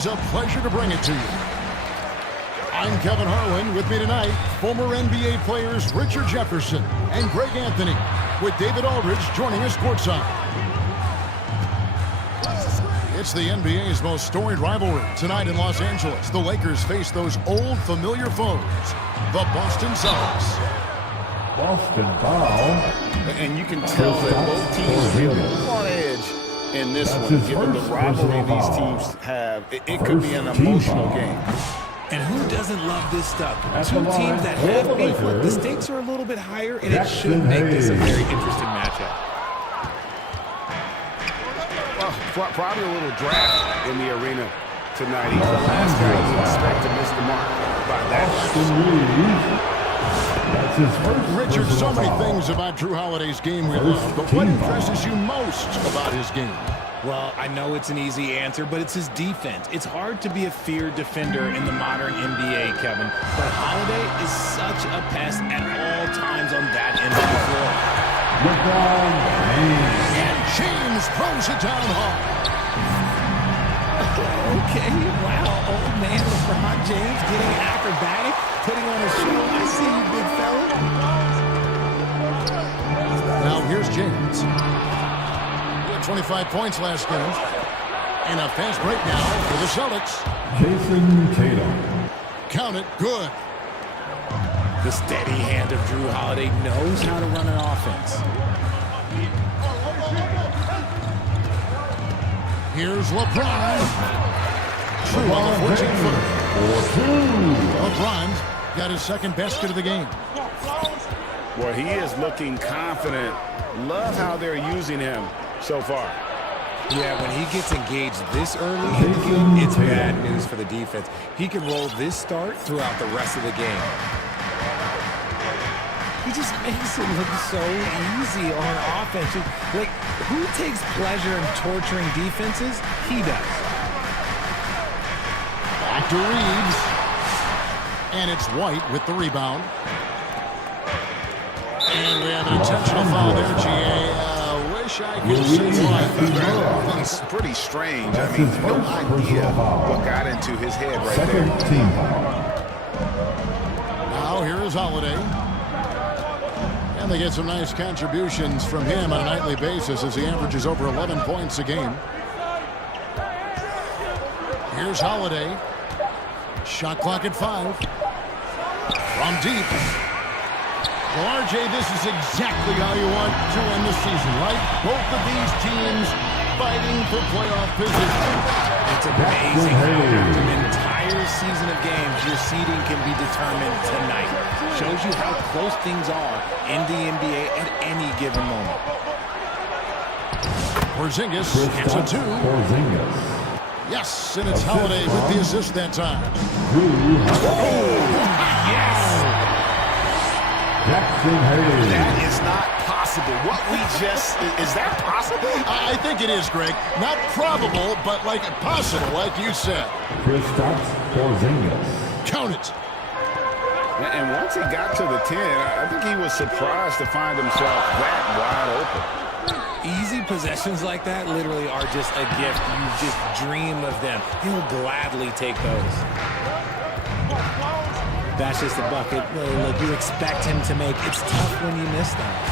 It's a pleasure to bring it to you. I'm Kevin Harlan. With me tonight, former NBA players Richard Jefferson and Greg Anthony, with David Aldridge joining us courtside. It's the NBA's most storied rivalry tonight in Los Angeles. The Lakers face those old familiar foes, the Boston Celtics. Boston foul. And you can tell that both teams feel a little on edge in this one, given the rivalry these teams have. It could be an emotional game. And who doesn't love this stuff? Two teams that have beef, the stakes are a little bit higher, and it should make this a very interesting matchup. Well, probably a little draft in the arena tonight. He's the last guy you expect to miss the mark by that That's his first. Richard, so many things about Drew Holiday's game we love, but what impresses you most about his game? Well, I know it's an easy answer, but it's his defense. It's hard to be a feared defender in the modern NBA, Kevin. But Holiday is such a pest at all times on that end of the floor. LeBron James. And James throws it down hard. Okay, wow, old man LeBron James getting acrobatic, putting on a show. I see you, big fella. Now here's James. 25 points last game. And a fast break now for the Celtics. Jason Tatum. Count it, good. The steady hand of Drew Holiday knows how to run an offense. Here's LeBron. Drew on the 14-footer. LeBron's got his second basket of the game. Well, he is looking confident. Love how they're using him so far. Yeah, when he gets engaged this early in the game, it's bad news for the defense. He can roll this start throughout the rest of the game. He just makes it look so easy on offense. Like, who takes pleasure in torturing defenses? He does. Back to Reeves. And it's White with the rebound. And we have an intentional foul there, GA. Wish I could see why. It's pretty strange. I mean, no idea what got into his head right there. Team foul. Now here is Holiday. And they get some nice contributions from him on a nightly basis as he averages over 11 points a game. Here's Holiday. Shot clock at 5. From deep. Well, RJ, this is exactly how you want to end the season, right? Both of these teams fighting for playoff position. It's amazing how after an entire season of games, your seeding can be determined tonight. Shows you how close things are in the NBA at any given moment. Porzingis hits a 2. Yes, and it's Holiday with the assist that time. Yes! That is not possible. What we just... Is that possible? I think it is, Greg. Not probable, but like possible, like you said. Kristaps Porzingis. Count it. And once he got to the 10, I think he was surprised to find himself that wide open. Easy possessions like that literally are just a gift. You just dream of them. He'll gladly take those. That's just a bucket look you expect him to make. It's tough when you miss those.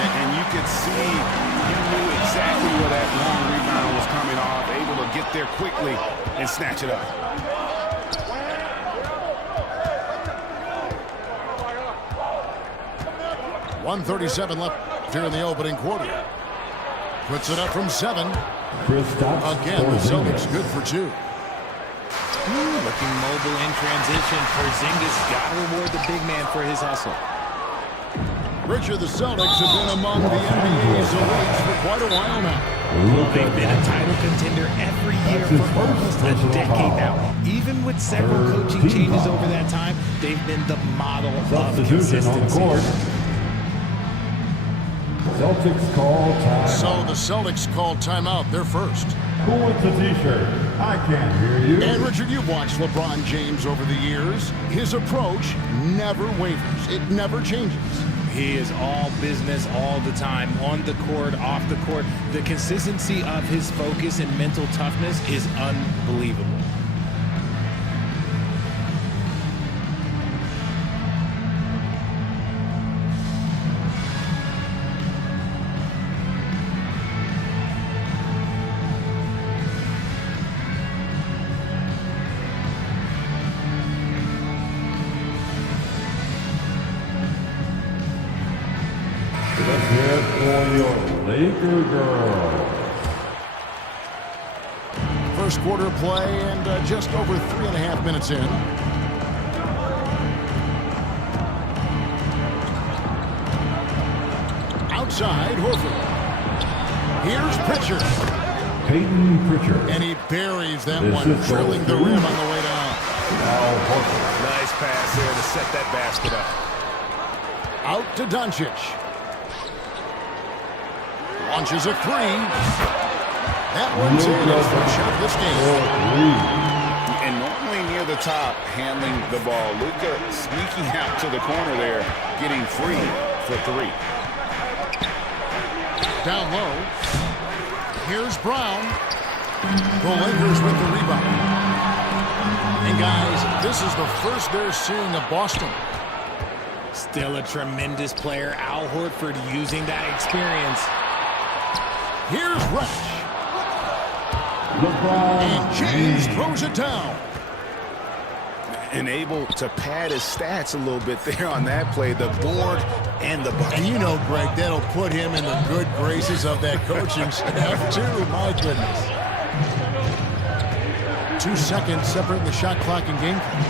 And you could see he knew exactly where that long rebound was coming off, able to get there quickly and snatch it up. .137 left here in the opening quarter. Puts it up from 7. Again, the Celtics good for 2. Looking mobile in transition. Porzingis got to reward the big man for his hustle. Richard, the Celtics have been among the NBA's elites for quite a while now. They've been a title contender every year for almost a decade now. Even with several coaching changes over that time, they've been the model of consistency. Celtics call time. So the Celtics call timeout. They're first. Who wants a t-shirt? I can't hear you. And Richard, you've watched LeBron James over the years. His approach never wavers. It never changes. He is all business all the time, on the court, off the court. The consistency of his focus and mental toughness is unbelievable. Let's hear it for your Laker girls. First quarter play and just over 3.5 minutes in. Outside, Horford. Here's Pritchard. Peyton Pritchard. And he buries that This one, is drilling the goal rim two. on the way down. Al Horford. Nice pass there to set that basket up. Out to Doncic. Launches a three. That one's in. His first shot this game. And normally near the top, handling the ball. Luka sneaking out to the corner there, getting free for three. Down low. Here's Brown. The Lakers with the rebound. And guys, this is the first they're seeing of Boston. Still a tremendous player. Al Horford using that experience. Here's Rush. LeBron And James throws it down. And able to pad his stats a little bit there on that play. The board and the bucket. And you know, Greg, that'll put him in the good graces of that coaching staff, too. My goodness. 2 seconds separating the shot clock and game clock.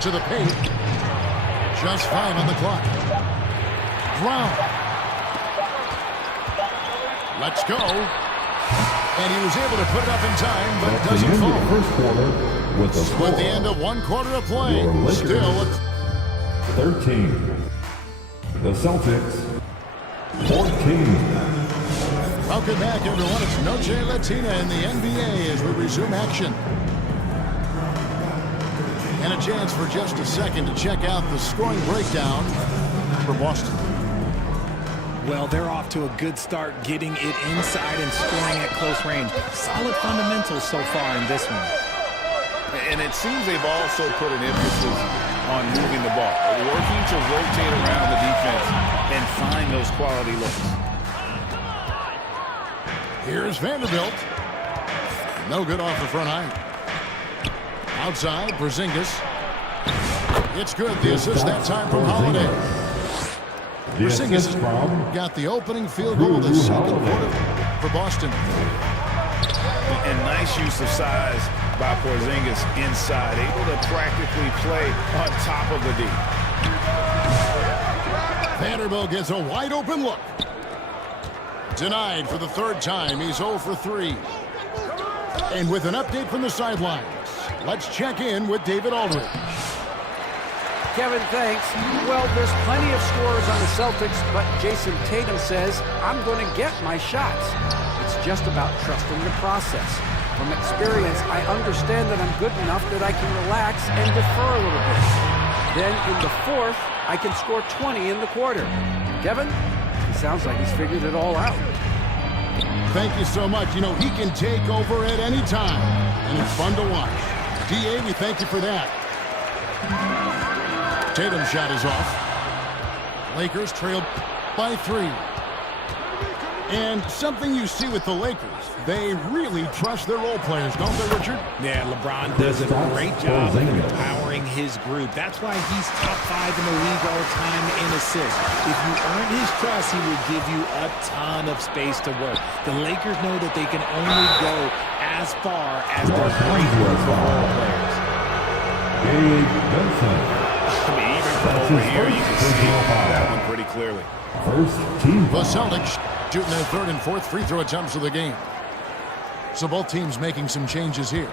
To the paint. Just 5 on the clock. Brown. Let's go. And he was able to put it up in time, but At the doesn't end of fall. the first quarter with the So score at the end of 1 quarter of play, Your Lakers. still 13. The Celtics 14. welcome back, everyone. It's Noche Latina in the NBA as we resume action. And a chance for just a second to check out the scoring breakdown for Boston. Well, they're off to a good start getting it inside and scoring at close range. Solid fundamentals so far in this one. And it seems they've also put an emphasis on moving the ball, working to rotate around the defense and find those quality looks. Here's Vanderbilt. No good off the front eye. Outside, Porzingis. It's good. The assist that time from Holiday. The Porzingis assist from got the opening field goal of the second quarter for Boston. And nice use of size by Porzingis inside, able to practically play on top of the D. Vanderbilt gets a wide open look. Denied for the third time. He's 0 for 3. And with an update from the sidelines, let's check in with David Aldridge. Kevin, thanks. Well, there's plenty of scorers on the Celtics, but Jason Tatum says, I'm going to get my shots. It's just about trusting the process. From experience, I understand that I'm good enough that I can relax and defer a little bit. Then in the fourth, I can score 20 in the quarter. Kevin, he sounds like he's figured it all out. Thank you so much. You know, he can take over at any time, and it's fun to watch. D.A., we thank you for that. Tatum's shot is off. Lakers trail by 3. And something you see with the Lakers, they really trust their role players, don't they, Richard? Yeah, LeBron does a great job of empowering his group. That's why he's top 5 in the league all time in assists. If you earn his trust, he will give you a ton of space to work. The Lakers know that they can only go as far as their great group of role players. Gabe Vincent. I mean, even from over here, you can see that one pretty clearly. First team The foul. Celtics shooting their third and fourth free throw attempts of the game. So both teams making some changes here.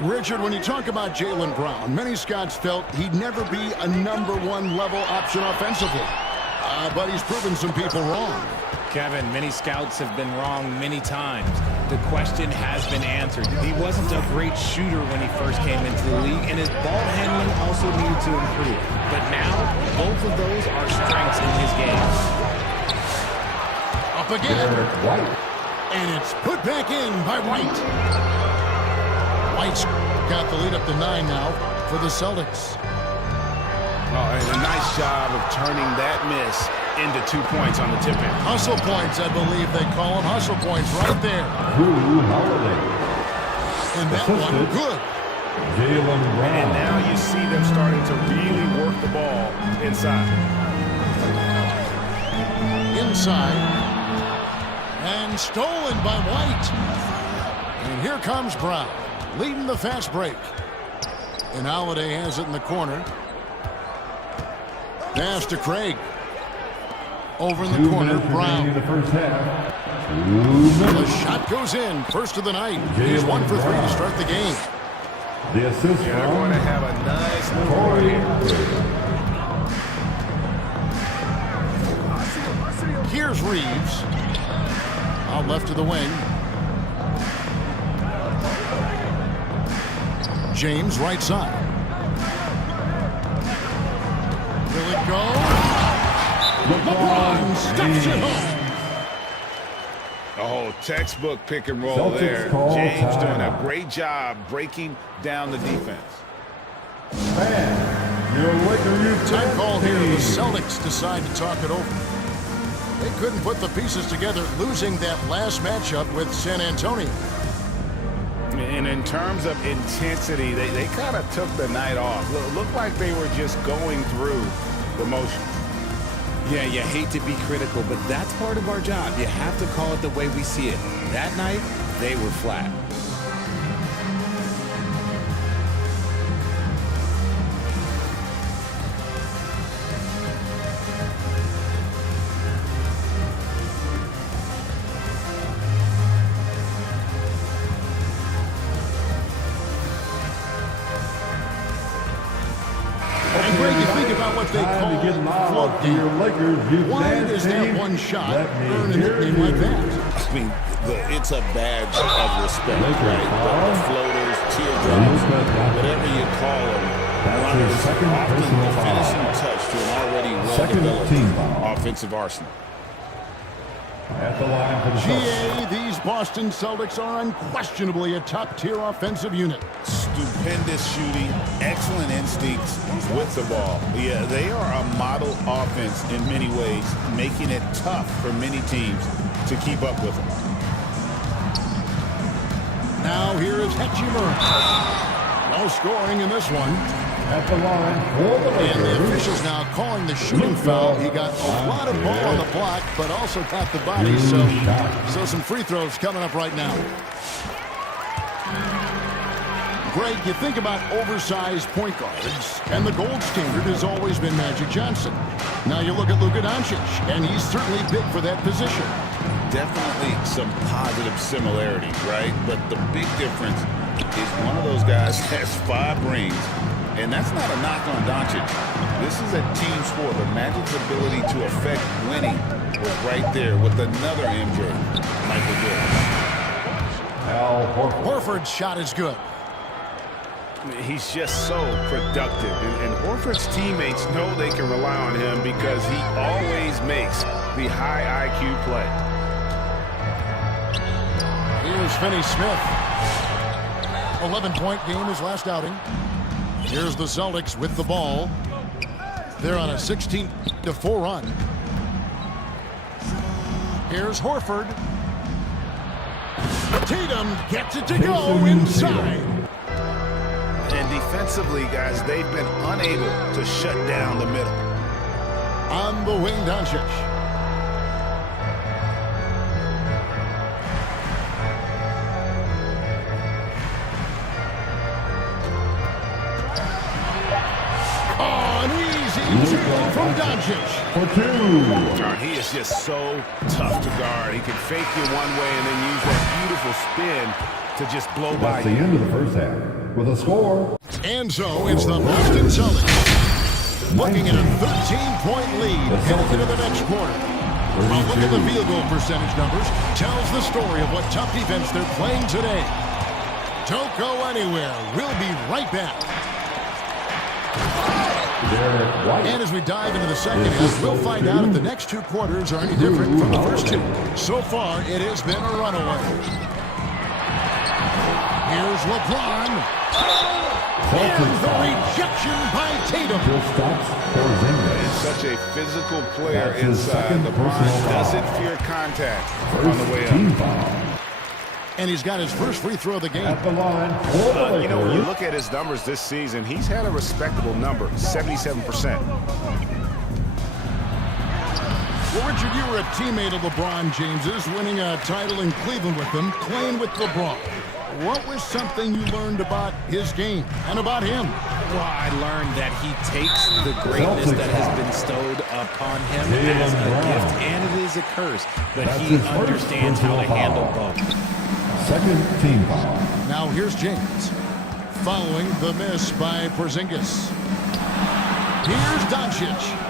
Richard, when you talk about Jaylen Brown, many scouts felt he'd never be a #1 level option offensively. But he's proven some people wrong. Kevin, many scouts have been wrong many times. The question has been answered. He wasn't a great shooter when he first came into the league, and his ball handling also needed to improve. But now, both of those are strengths in his game. Up again. And it's put back in by White. White's got the lead up to 9 now for the Celtics. Oh, and a nice job of turning that miss into 2 points on the tip-in. Hustle points, I believe they call them. Hustle points right there. Drew Holiday. And that one, good. Jaylen Brown. And now you see them starting to really work the ball inside. Inside. And stolen by White. And here comes Brown, leading the fast break. And Holiday has it in the corner. Pass to Craig. Over in the corner, Brown. The first half. The shot goes in. First of the night. He's 1 for 3 to start the game. The assist They're going to have a nice little run here. Here's Reeves. Out left of the wing. James right side. Will it go? LeBron steps it home. Oh, textbook pick and roll Celtics there. call James doing a timeout. great job breaking down the defense. Your Laker Time call here. The Celtics decide to talk it over. They couldn't put the pieces together, losing that last matchup with San Antonio. And in terms of intensity, they kind of took the night off. Looked like they were just going through the motion. Yeah, you hate to be critical, but that's part of our job. You have to call it the way we see it. That night, they were flat. And Greg, you think about what they call float your game. Lakers. Why does that one shot earn a nickname like that? I mean, it's a badge of respect, right? The floaters, teardrops, whatever you call them. Runners, often the finishing touch to an already well-developed offensive arsenal. At the line for the Celtics. GA, these Boston Celtics are unquestionably a top-tier offensive unit. Stupendous shooting, excellent instincts with the ball. Yeah, they are a model offense in many ways, making it tough for many teams to keep up with them. Now here is Hachimura. No scoring in this one. At the line for the And the Lakers. officials now calling the shooting foul. He got a lot of ball on the block, but also got the body. So some free throws coming up right now. Greg, you think about oversized point guards, and the gold standard has always been Magic Johnson. Now you look at Luka Doncic, and he's certainly big for that position. Definitely some positive similarities, right? But the big difference is one of those guys has 5 rings, and that's not a knock on Doncic. This is a team sport, but Magic's ability to affect winning was right there with another MJ, Michael Jordan. Al Horford. Horford's shot is good. He's just so productive, and Horford's teammates know they can rely on him because he always makes the high IQ play. Here's Finney-Smith. 11-point game his last outing. Here's the Celtics with the ball. They're on a 16-4 run. Here's Horford. Tatum gets it to go inside. And defensively, guys, they've been unable to shut down the middle. On the wing, Doncic. From Doncic. For 2. He is just so tough to guard. He can fake you one way and then use that beautiful spin to just blow by That's the you. end of the first half. With a score. And so it's the Boston Celtics looking at a 13-point lead headed into the next quarter. Well, look at the field goal percentage numbers. Tells the story of what tough defense they're playing today. Don't go anywhere. We'll be right back. And as we dive into the second half, we'll find out if the next two quarters are any different from the first two. So far, it has been a runaway. Here's LeBron. And the rejection by Tatum. He's such a physical player inside. LeBron doesn't fear contact on the way up. And he's got his first free throw of the game. You know, when you look at his numbers this season, he's had a respectable number, 77%. Well, Richard, you were a teammate of LeBron James's, winning a title in Cleveland with him, playing with LeBron. What was something you learned about his game and about him? Well, I learned that he takes the greatness that has been bestowed upon him as a gift, and it is a curse. But he understands how to handle both. Second team foul. Now here's James, following the miss by Porzingis. Here's Doncic.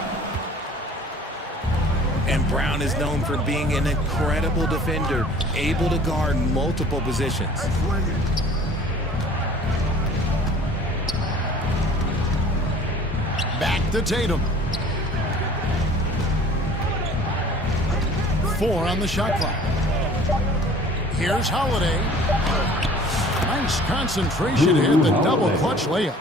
And Brown is known for being an incredible defender, able to guard multiple positions. Back to Tatum. 4 on the shot clock. Here's Holiday. Nice concentration to hit the double clutch layup.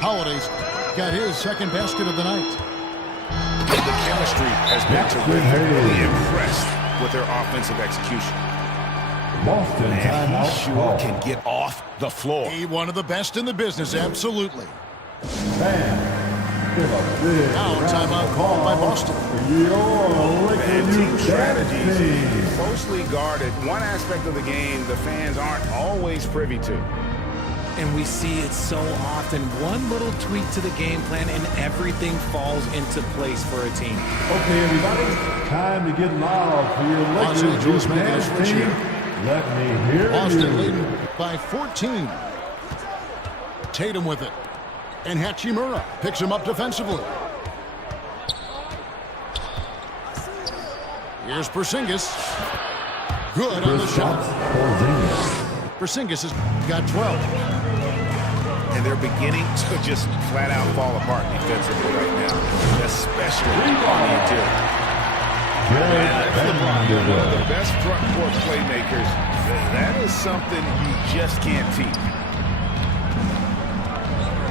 Holiday's got his second basket of the night. The chemistry has been terrific. Really impressed with their offensive execution. Boston And he sure can get off the floor. He one of the best in the business, absolutely. Give a big Now timeout called by Boston. And team strategies closely guarded. One aspect of the game the fans aren't always privy to. And we see it so often. One little tweak to the game plan and everything falls into place for a team. Okay, everybody, time to get loud for your Los Lakers Angeles making a switch team. here. Let me hear Boston you. leading by 14. Tatum with it. And Hachimura picks him up defensively. Here's Porzingis. Good on the shot. Porzingis has got 12. And they're beginning to just flat out fall apart defensively right now, especially on the interior. That's LeBron, one of the best front court playmakers. That is something you just can't teach.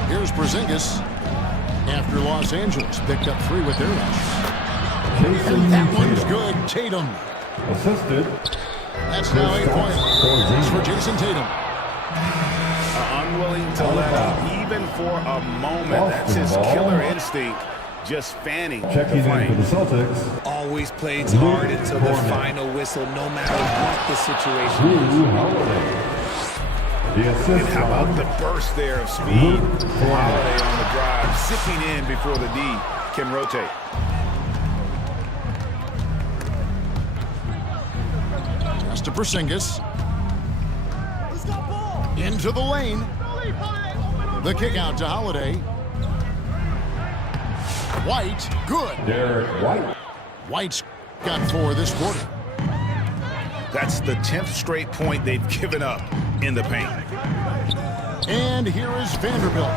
Here's Porzingis. After Los Angeles picked up 3 with their rush. And that one's good. Tatum. Assisted. That's now 8 points for Jason Tatum. Unwilling to let up, even for a moment. That's his killer instinct, just fanning the Checking in flame. for the Celtics. Always plays hard until the final whistle, no matter what the situation is. Holiday. The assist. And how about the burst there of speed? Holiday on the drive, zipping in before the D can rotate. Just to Porzingis. Into the lane. The kick out to Holiday. White, good. Derek White. White's got 4 this quarter. That's the 10th straight point they've given up in the paint. And here is Vanderbilt.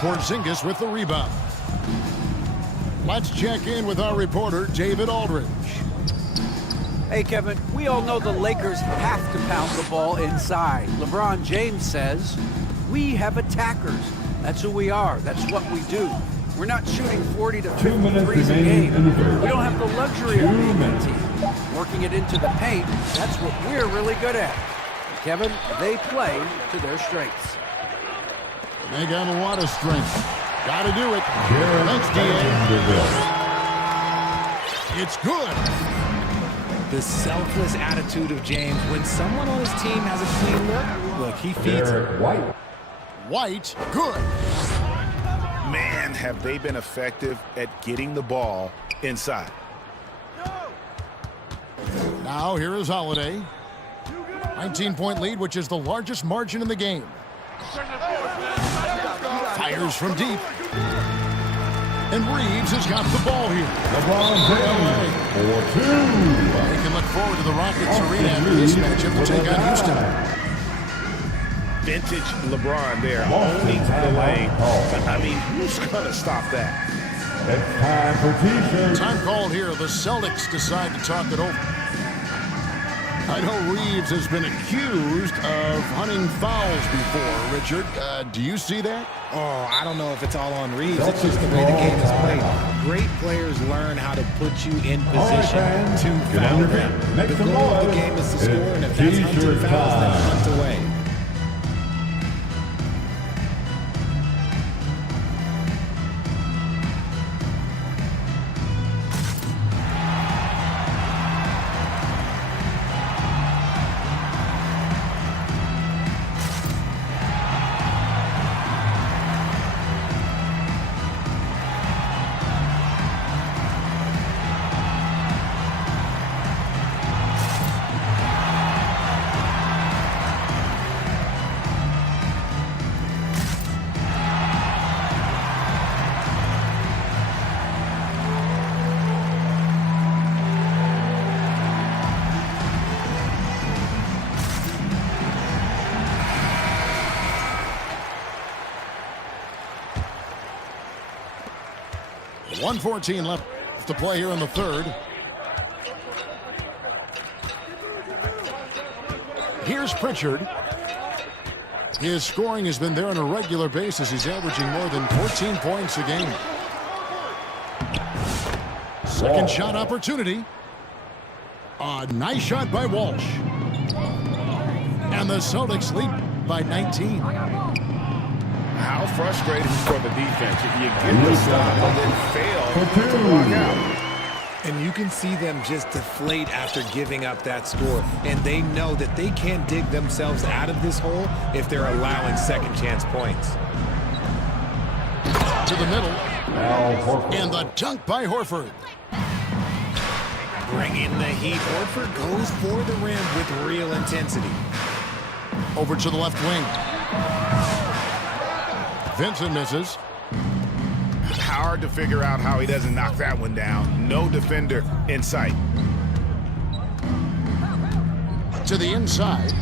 Porzingis with the rebound. Let's check in with our reporter, David Aldridge. Hey, Kevin, we all know the Lakers have to pound the ball inside. LeBron James says, we have attackers. That's who we are. That's what we do. We're not shooting 40 to 50 threes a game. We don't have the luxury of being a team. Working it into the paint, that's what we're really good at. Kevin, they play to their strengths. They got a lot of strength. Got to do it. Thanks, D.A. It's good. The selfless attitude of James. When someone on his team has a clean look, he feeds it. White. White, good. Man, have they been effective at getting the ball inside. Now here is Holiday. 19-point lead, which is the largest margin in the game. Fires from deep. And Reeves has got the ball here. LeBron James for 2. They can look forward to the Rockets arena after this matchup to take on Houston. Vintage LeBron there, owning the lane. I mean, who's going to stop that? It's time for T-shirts. Time called here. The Celtics decide to talk it over. I know Reeves has been accused of hunting fouls before, Richard. Do you see that? Oh, I don't know if it's all on Reeves. It's just the way the game is played. Great players learn how to put you in position to foul them. The goal of the game is to score, and if that's hunting fouls, then hunt away. .114 left to play here in the third. Here's Pritchard. His scoring has been there on a regular basis. He's averaging more than 14 points a game. Second shot opportunity. A nice shot by Walsh. And the Celtics lead by 19. How frustrating for the defense if you get the stop and then fail to block out. And you can see them just deflate after giving up that score. And they know that they can't dig themselves out of this hole if they're allowing second chance points. To the middle. And the dunk by Horford. Bringing the heat. Horford goes for the rim with real intensity. Over to the left wing. Vincent misses. Hard to figure out how he doesn't knock that one down. No defender in sight. To the inside.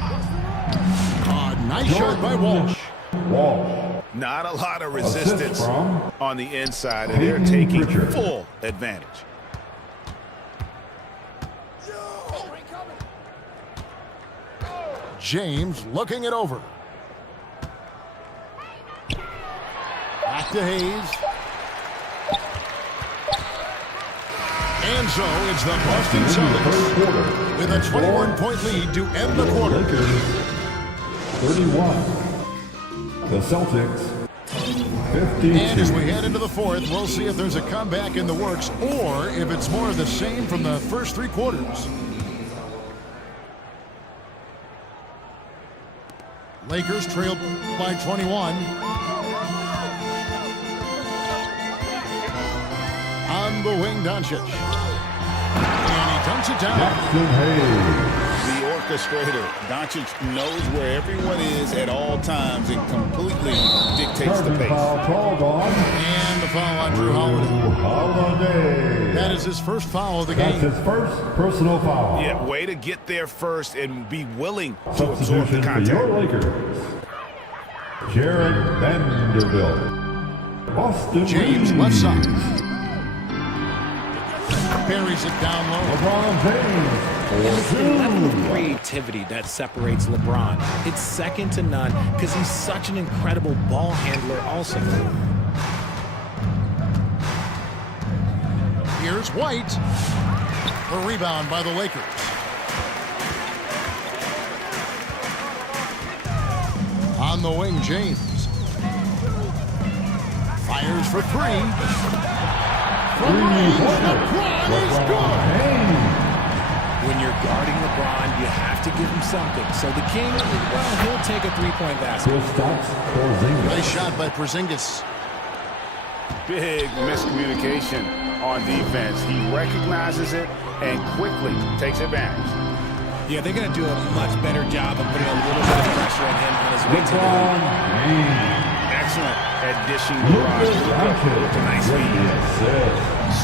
Nice shot by Walsh. Not a lot of resistance on the inside, and they're taking full advantage. James looking it over. Back to Hayes. And so it's the Boston Celtics with a 21-point lead to end the quarter. 31. The Celtics 52. And as we head into the fourth, we'll see if there's a comeback in the works or if it's more of the same from the first three quarters. Lakers trail by 21. On the wing, Doncic. And he dunks it down. Jackson Hayes. The orchestrator. Doncic knows where everyone is at all times and completely dictates the pace. And the foul on Drew Holiday. That is his first foul of the game. That's his first personal foul. Yeah, way to get there first and be willing to absorb the Substitution for contact. your Lakers. Jared Vanderbilt. Boston James Reeves. left side. Buries it down low. LeBron James. It's the level of creativity that separates LeBron. It's second to none because he's such an incredible ball handler also. Here's White. The rebound by the Lakers. On the wing, James. Fires for three. From range, LeBron is good. When you're guarding LeBron, you have to give him something. So the King, well, he'll take a three-point basket. Nice shot by Porzingis. Big miscommunication on defense. He recognizes it and quickly takes advantage. Yeah, they're going to do a much better job of putting a little bit of pressure on him on his way to the rim. Excellent at dishing the rock. Look at nice speed.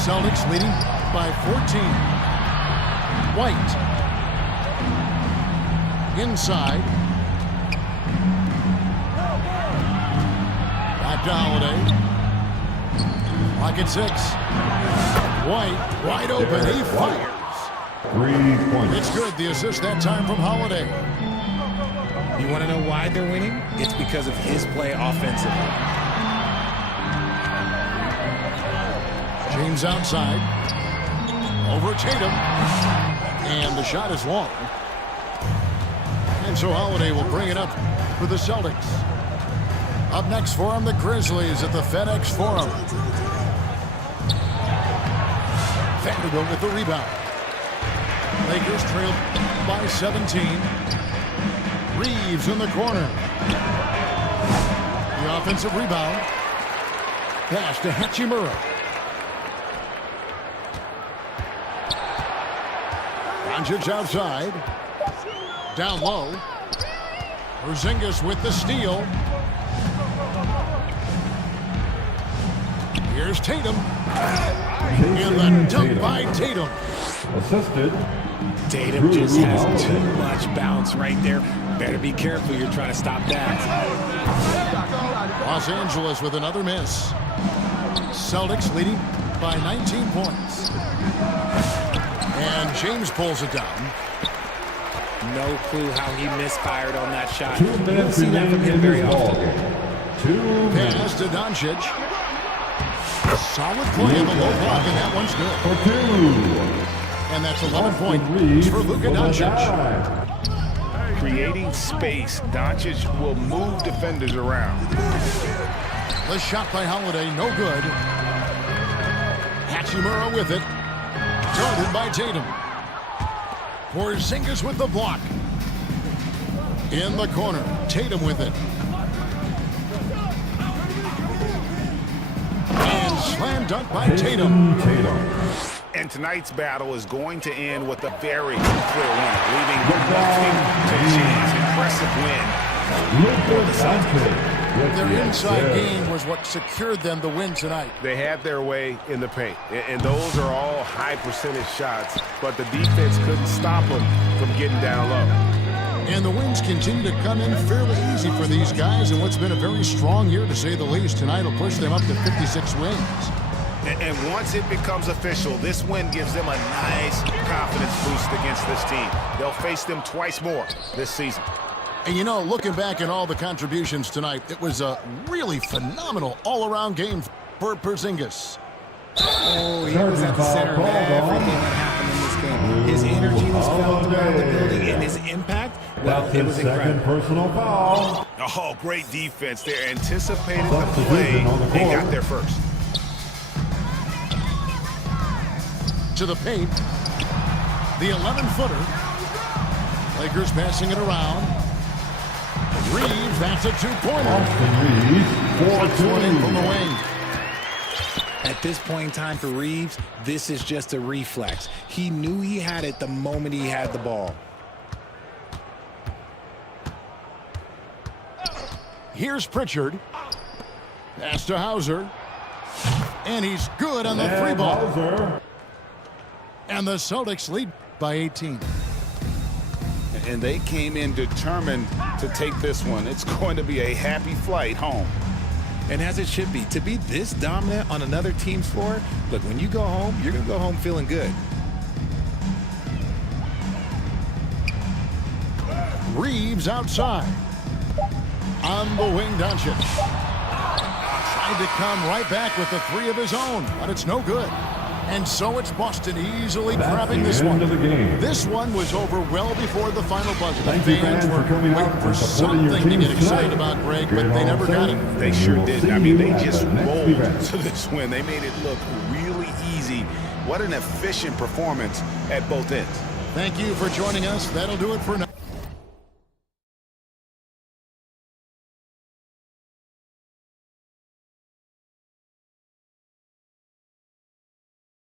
Celtics leading by 14. White. Inside. Back to Holiday. Clock at 6. White, wide open. He fires. 3 points. It's good. The assist that time from Holiday. You want to know why they're winning? It's because of his play offensively. James outside. Over Tatum. And the shot is long. And so Holiday will bring it up for the Celtics. Up next for him, the Grizzlies at the FedEx Forum. Vanderbilt with the rebound. Lakers trail by 17. Reeves in the corner. The offensive rebound. Pass to Hachimura. Doncic outside. Down low. Porzingis with the steal. Here's Tatum. And the dunk by Tatum. Assisted. Tatum just has too much bounce right there. Better be careful. You're trying to stop that. Los Angeles with another miss. Celtics leading by 19 points. And James pulls it down. No clue how he misfired on that shot. 2 You don't minutes see that from him very often. 2 minutes. Pass to Doncic. Solid play in the low block, and that one's good. For 2. And that's 11 points for Luka Doncic. Creating space, Doncic will move defenders around. The shot by Holiday, no good. Hachimura with it. Guarded by Tatum. Porzingis with the block. In the corner, Tatum with it. And slam dunk by Tatum. And tonight's battle is going to end with a very clear winner, leaving nothing to chance. Impressive win for the Celtics. Their inside game was what secured them the win tonight. They had their way in the paint, and those are all high percentage shots, but the defense couldn't stop them from getting down low. And the wins continue to come in fairly easy for these guys, and what's been a very strong year to say the least. Tonight will push them up to 56 wins. And once it becomes official, this win gives them a nice confidence boost against this team. They'll face them twice more this season. And you know, looking back at all the contributions tonight, it was a really phenomenal all-around game for Porzingis. Oh, he was at the center of everything that happened in this game. His energy was felt around the building, and his impact, well, it was incredible. Second personal foul. Oh, great defense. They anticipated the play and got there first. To the paint. The 11-footer. Lakers passing it around. Reeves, that's a two-pointer. Puts one in from the wing. At this point in time for Reeves, this is just a reflex. He knew he had it the moment he had the ball. Here's Pritchard. Pass to Hauser. And he's good on the three ball. And the Celtics lead by 18. And they came in determined to take this one. It's going to be a happy flight home. And as it should be, to be this dominant on another team's floor, look, when you go home, you're going to go home feeling good. Reeves outside. On the wing, Doncic. Tried to come right back with the three of his own, but it's no good. And so it's Boston easily grabbing this one. This one was over well before the final buzzer. The fans were waiting for something to get excited about, Greg, but they never got it. They sure did. I mean, they just rolled to this win. They made it look really easy. What an efficient performance at both ends. Thank you for joining us. That'll do it for now.